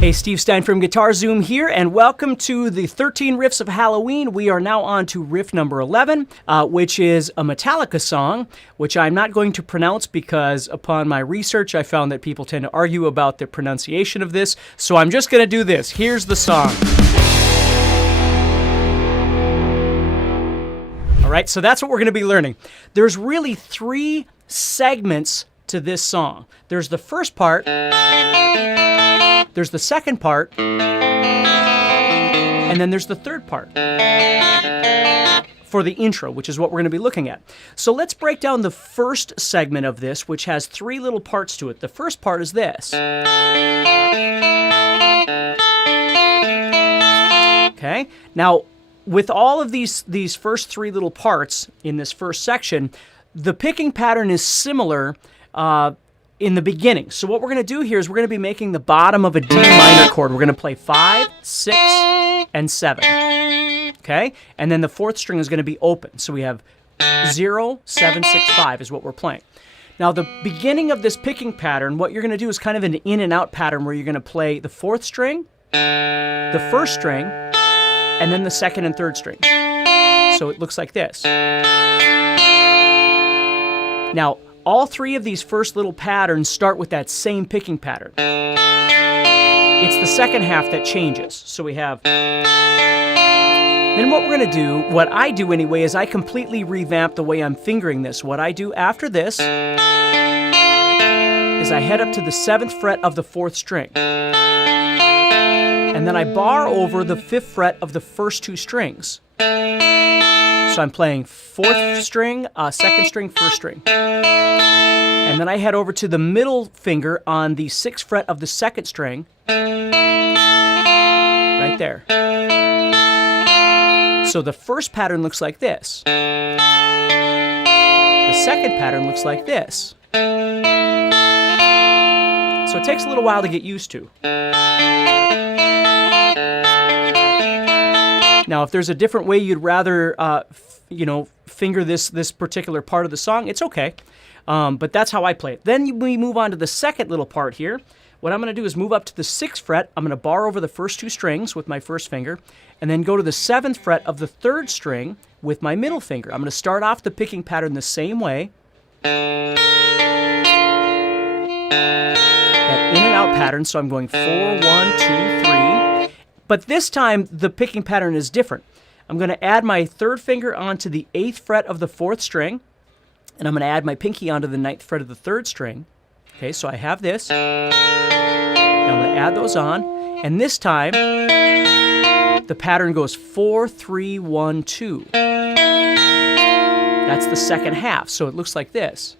Hey, Steve Stine from GuitarZoom here, and welcome to the 13 Riffs of Halloween. We are now on to riff number 11, which is a Metallica song, which I'm not going to pronounce because upon my research, I found that people tend to argue about the pronunciation of this, so I'm just going to do this. Here's the song. All right, so that's what we're going to be learning. There's really three segments to this song. There's the first part, there's the second part, and then there's the third part for the intro, which is what we're going to be looking at. So let's break down the first segment of this, which has three little parts to it. The first part is this. Okay? Now, with all of these first three little parts in this first section, the picking pattern is similar in the beginning. So what we're going to do here is we're going to be making the bottom of a D minor chord. We're going to play 5, 6, and 7. Okay? And then the fourth string is going to be open. So we have 0, 7, 6, 5 is what we're playing. Now the beginning of this picking pattern, what you're going to do is kind of an in and out pattern where you're going to play the fourth string, the first string, and then the second and third string. So it looks like this. Now, all three of these first little patterns start with that same picking pattern. It's the second half that changes. So we have... Then what we're going to do, what I do anyway, is I completely revamp the way I'm fingering this. What I do after this is I head up to the 7th fret of the 4th string. And then I bar over the 5th fret of the first two strings. So I'm playing 4th string, 2nd string, 1st string. And then I head over to the middle finger on the 6th fret of the 2nd string. Right there. So the first pattern looks like this. The second pattern looks like this. So it takes a little while to get used to. Now, if there's a different way you'd rather, finger this particular part of the song, it's okay. But that's how I play it. Then we move on to the second little part here. What I'm going to do is move up to the 6th fret. I'm going to bar over the first two strings with my first finger, and then go to the 7th fret of the 3rd string with my middle finger. I'm going to start off the picking pattern the same way. That in and out pattern, so I'm going 4, 1, 2, 3. But this time, the picking pattern is different. I'm going to add my 3rd finger onto the 8th fret of the 4th string, and I'm going to add my pinky onto the 9th fret of the 3rd string. Okay, so I have this. Now I'm going to add those on, and this time, the pattern goes 4, 3, 1, 2. That's the second half, so it looks like this.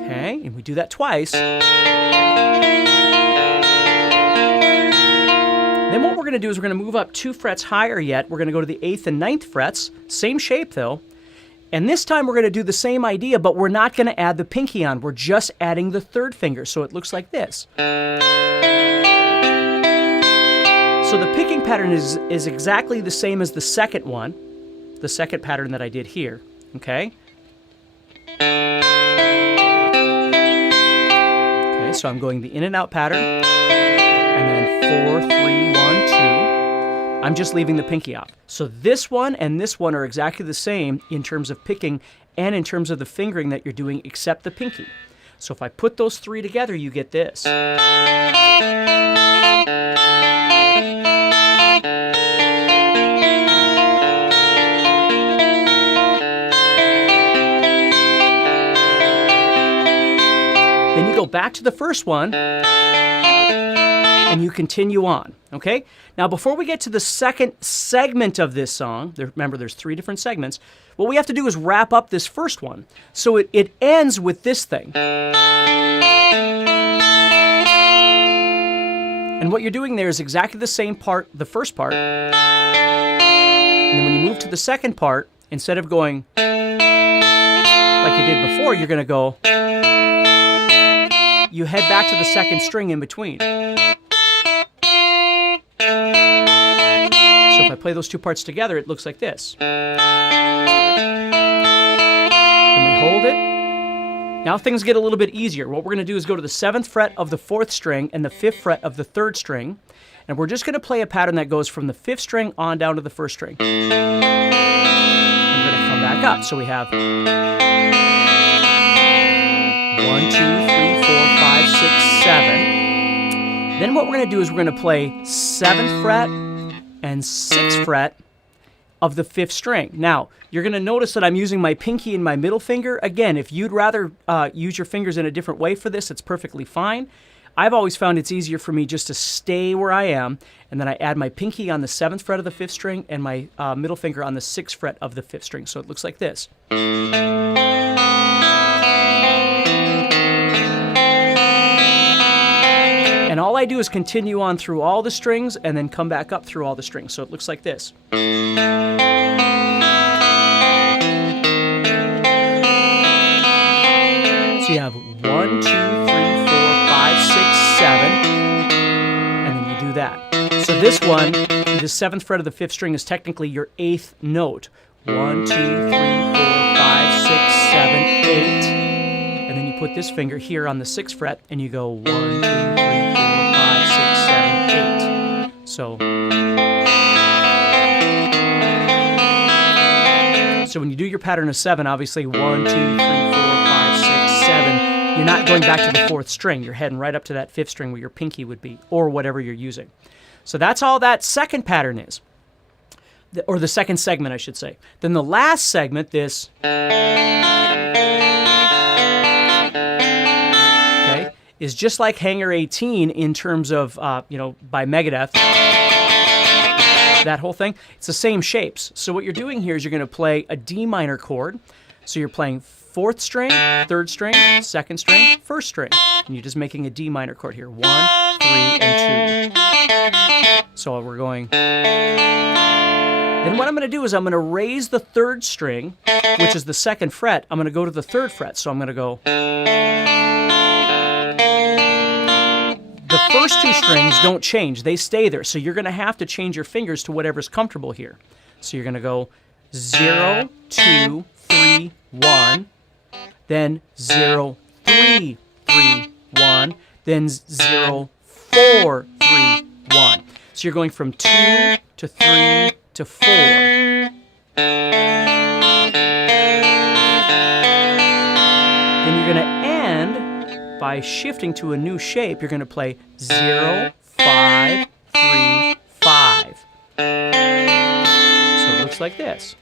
Okay, and we do that twice. Then what we're going to do is we're going to move up 2 frets higher yet. We're going to go to the 8th and 9th frets. Same shape, though. And this time we're going to do the same idea, but we're not going to add the pinky on. We're just adding the 3rd finger, so it looks like this. So the picking pattern is exactly the same as the second one, the second pattern that I did here. Okay? Okay, so I'm going the in and out pattern, and then 4, 3, 1, 2. I'm just leaving the pinky off. So this one and this one are exactly the same in terms of picking and in terms of the fingering that you're doing, except the pinky. So if I put those three together, you get this. Then you go back to the first one, and you continue on, okay? Now, before we get to the second segment of this song, remember there's three different segments, what we have to do is wrap up this first one. So it ends with this thing. And what you're doing there is exactly the same part, the first part. And then when you move to the second part, instead of going like you did before, you're going to go, you head back to the second string in between. So if I play those two parts together, it looks like this. Then we hold it. Now things get a little bit easier. What we're going to do is go to the 7th fret of the 4th string and the 5th fret of the 3rd string. And we're just going to play a pattern that goes from the 5th string on down to the 1st string. And we're going to come back up. So we have 1, 2, 3, 4, 5, 6, 7. Then what we're going to do is we're going to play 7th fret and 6th fret of the 5th string. Now, you're going to notice that I'm using my pinky and my middle finger. Again, if you'd rather use your fingers in a different way for this, it's perfectly fine. I've always found it's easier for me just to stay where I am, and then I add my pinky on the 7th fret of the 5th string and my middle finger on the 6th fret of the 5th string. So it looks like this. And all I do is continue on through all the strings and then come back up through all the strings. So it looks like this. So you have 1, 2, 3, 4, 5, 6, 7, and then you do that. So this one, the 7th fret of the 5th string is technically your 8th note. 1, 2, 3, 4, 5, 6, 7, 8. And then you put this finger here on the 6th fret and you go 1, 2, 3, 4, 5, 6, 7, 8. So when you do your pattern of 7, obviously 1, 2, 3, 4, 5, 6, 7, you're not going back to the 4th string. You're heading right up to that 5th string where your pinky would be, or whatever you're using. So that's all that second pattern is, or the second segment, I should say. Then the last segment, this, okay, is just like Hangar 18 in terms of, by Megadeth. That whole thing, it's the same shapes. So what you're doing here is you're going to play a D minor chord. So you're playing 4th string, 3rd string, 2nd string, 1st string. And you're just making a D minor chord here. 1, 3, and 2. So we're going. Then what I'm going to do is I'm going to raise the 3rd string, which is the 2nd fret. I'm going to go to the 3rd fret. So I'm going to go. The first two strings don't change. They stay there. So you're going to have to change your fingers to whatever's comfortable here. So you're going to go 0, 2, 3, 1, then 0, 3, 3, 1, then 0, 4, 3, 1. So you're going from 2 to 3 to 4. Then you're going to end by shifting to a new shape. You're going to play 0, 5, 3, 5. So it looks like this.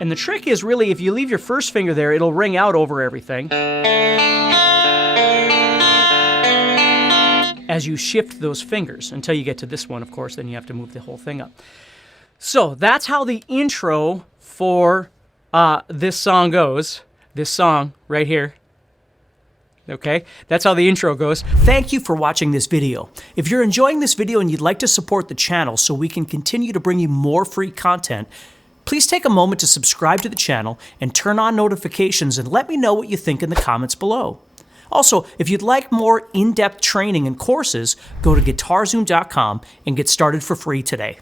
And the trick is really, if you leave your first finger there, it'll ring out over everything. As you shift those fingers until you get to this one, of course, then you have to move the whole thing up. So that's how the intro for this song goes. This song right here. Okay, that's how the intro goes. Thank you for watching this video. If you're enjoying this video and you'd like to support the channel so we can continue to bring you more free content, please take a moment to subscribe to the channel and turn on notifications and let me know what you think in the comments below. Also, if you'd like more in-depth training and courses, go to guitarzoom.com and get started for free today.